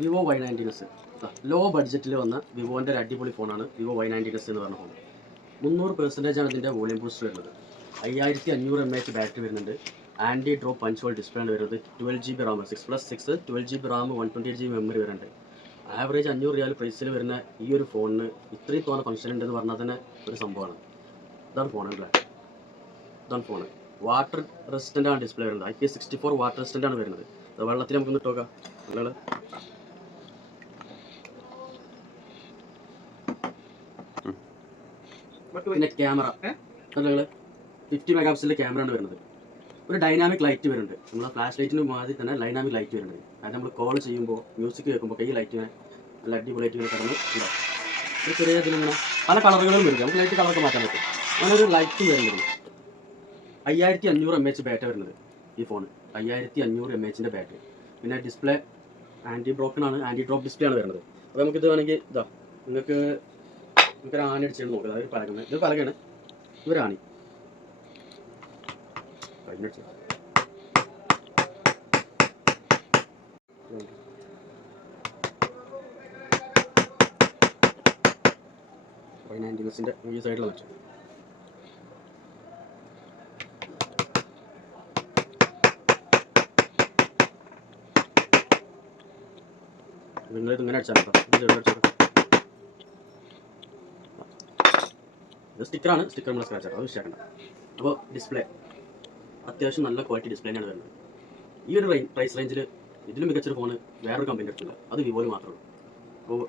Vivo Y90s law ബഡ്ജറ്റിൽ വന്ന വിവോൻ്റെ ഒരു അടിപൊളി ഫോണാണ് വിവോ Y90s എന്ന് പറഞ്ഞ ഫോൺ. 300% ആണ് ഇതിൻ്റെ വോളിയം ബൂസ്റ്റ് വരുന്നത്. 5500 mAh ബാറ്ററി വരുന്നുണ്ട്. Anti drop punch hole display ആണ് വരുന്നത്. 12GB RAM 6+6 12GB RAM 128GB memory വരുന്നുണ്ട്. ആവറേജ് 500 റിയാൽ പ്രൈസിൽ വരുന്ന ഈ ഒരു ഫോണിന് ഇത്രയും തോന്നുന്ന ഫംഗ്ഷൻ ഉണ്ടെന്ന് പറഞ്ഞാൽ തന്നെ ഒരു സംഭവമാണ്. ഇതാണ് ഫോൺ അല്ലേ, ഇതാണ് ഫോൺ. വാട്ടർ റെസിസ്റ്റൻ്റ് ആണ് ഡിസ്പ്ലേ വരുന്നത്. IP64 വാട്ടർ റെസിസ്റ്റൻ്റ് ആണ് വരുന്നത്. വെള്ളത്തിൽ നമുക്കൊന്ന് ഇട്ടോക്കാം. പിന്നെ ക്യാമറ 50 മെഗാപിക്സലിൻ്റെ ക്യാമറ ആണ് വരുന്നത്. ഒരു ഡൈനാമിക് ലൈറ്റ് വരുന്നുണ്ട്. നമ്മൾ ഫ്ലാഷ് ലൈറ്റിന് മാതിരി തന്നെ ഡൈനാമിക് ലൈറ്റ് വരുന്നുണ്ട്. അത് നമ്മൾ കോൾ ചെയ്യുമ്പോൾ മ്യൂസിക് കേൾക്കുമ്പോൾ ഈ ലൈറ്റിനെ നല്ല അടിപൊളിയായിട്ട് ഇങ്ങനെ കടന്ന് ഇടാം. ഒരു ചെറിയ ഇതിലിങ്ങനെ പല കളറുകളും വരും. നമുക്ക് ലൈറ്റ് കളറൊക്കെ മാറ്റാൻ പറ്റും. അങ്ങനെ ഒരു ലൈറ്റ് വരുന്നുണ്ട്. 5500 mAh ബാറ്ററി വരുന്നത് ഈ ഫോൺ. 5500 mAh battery. പിന്നെ ഡിസ്പ്ലേ ആൻറ്റി ഡ്രോപ്പ് ഡിസ്പ്ലേ ആണ് വരുന്നത്. അപ്പോൾ നമുക്കിത് വേണമെങ്കിൽ നമുക്കൊരു ആണി അടിച്ചിട്ട് നോക്കാം. അതായത് പലകയാണ്, ഇത് പലകയാണ്, ഇവരാണി കഴിഞ്ഞടിച്ച് Y90 ഈ സൈഡിൽ വെച്ചു. നിങ്ങളിത് ഇങ്ങനെ അടിച്ചാൽ ഇത് സ്റ്റിക്കറാണ്. സ്റ്റിക്കർ നമ്മൾ സ്ക്രാച്ച് ആക്കാം, അത് വിഷയമാക്കണ്ട. അപ്പോൾ ഡിസ്പ്ലേ അത്യാവശ്യം നല്ല ക്വാളിറ്റി ഡിസ്പ്ലേ തന്നെയാണ് വരുന്നത്. ഈ ഒരു പ്രൈസ് റേഞ്ചിൽ ഇതിലും മികച്ചൊരു ഫോൺ വേറൊരു കമ്പനി എടുത്തില്ല. അത് വിവോയിൽ മാത്രമേ ഉള്ളൂ. അപ്പോൾ